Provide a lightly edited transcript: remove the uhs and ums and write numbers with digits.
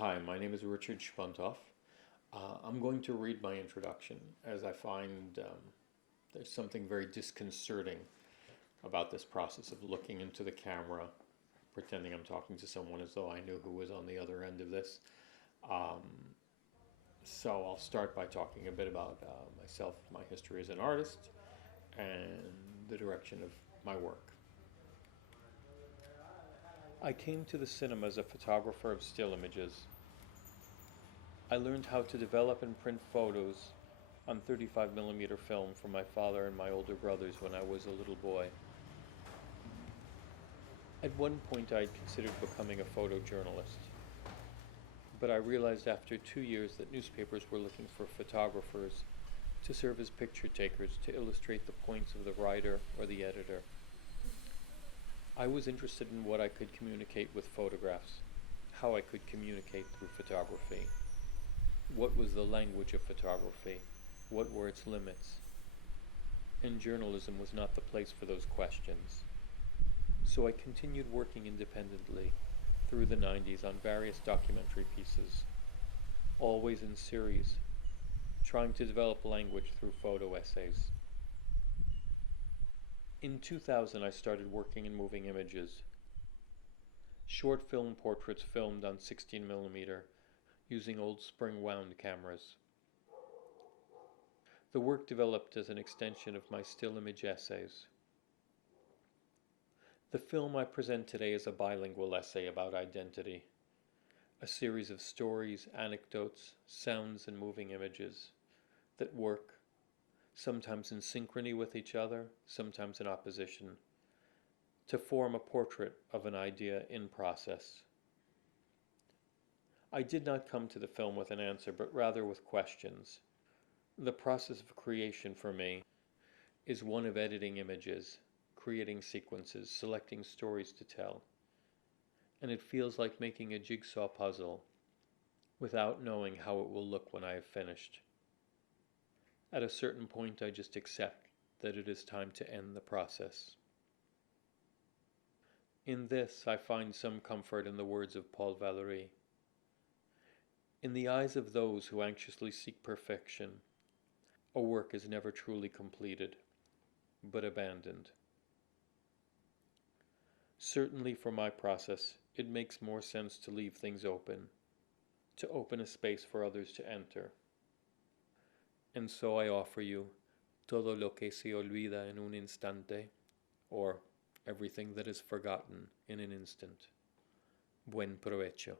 Hi, my name is Richard Shpuntoff. I'm going to read my introduction as I find there's something very disconcerting about this process of looking into the camera, pretending I'm talking to someone as though I knew who was on the other end of this. Um, so I'll start by talking a bit about myself, my history as an artist, and the direction of my work. I came to the cinema as a photographer of still images. I learned how to develop and print photos on 35mm film from my father and my older brothers when I was a little boy. At one point I had considered becoming a photojournalist, but I realized after 2 years that newspapers were looking for photographers to serve as picture takers to illustrate the points of the writer or the editor. I was interested in what I could communicate with photographs, how I could communicate through photography. What was the language of photography? What were its limits? And journalism was not the place for those questions. So I continued working independently through the 90s on various documentary pieces, always in series, trying to develop language through photo essays. In 2000 I started working in moving images. Short film portraits filmed on 16mm using old spring wound cameras. The work developed as an extension of my still image essays. The film I present today is a bilingual essay about identity, a series of stories, anecdotes, sounds, and moving images that work, sometimes in synchrony with each other, sometimes in opposition, to form a portrait of an idea in process. I did not come to the film with an answer, but rather with questions. The process of creation for me is one of editing images, creating sequences, selecting stories to tell. And it feels like making a jigsaw puzzle without knowing how it will look when I have finished. At a certain point, I just accept that it is time to end the process. In this, I find some comfort in the words of Paul Valéry. In the eyes of those who anxiously seek perfection, a work is never truly completed, but abandoned. Certainly for my process, it makes more sense to leave things open, to open a space for others to enter. And so I offer you Todo lo que se olvida en un instante, or everything that is forgotten in an instant. Buen provecho.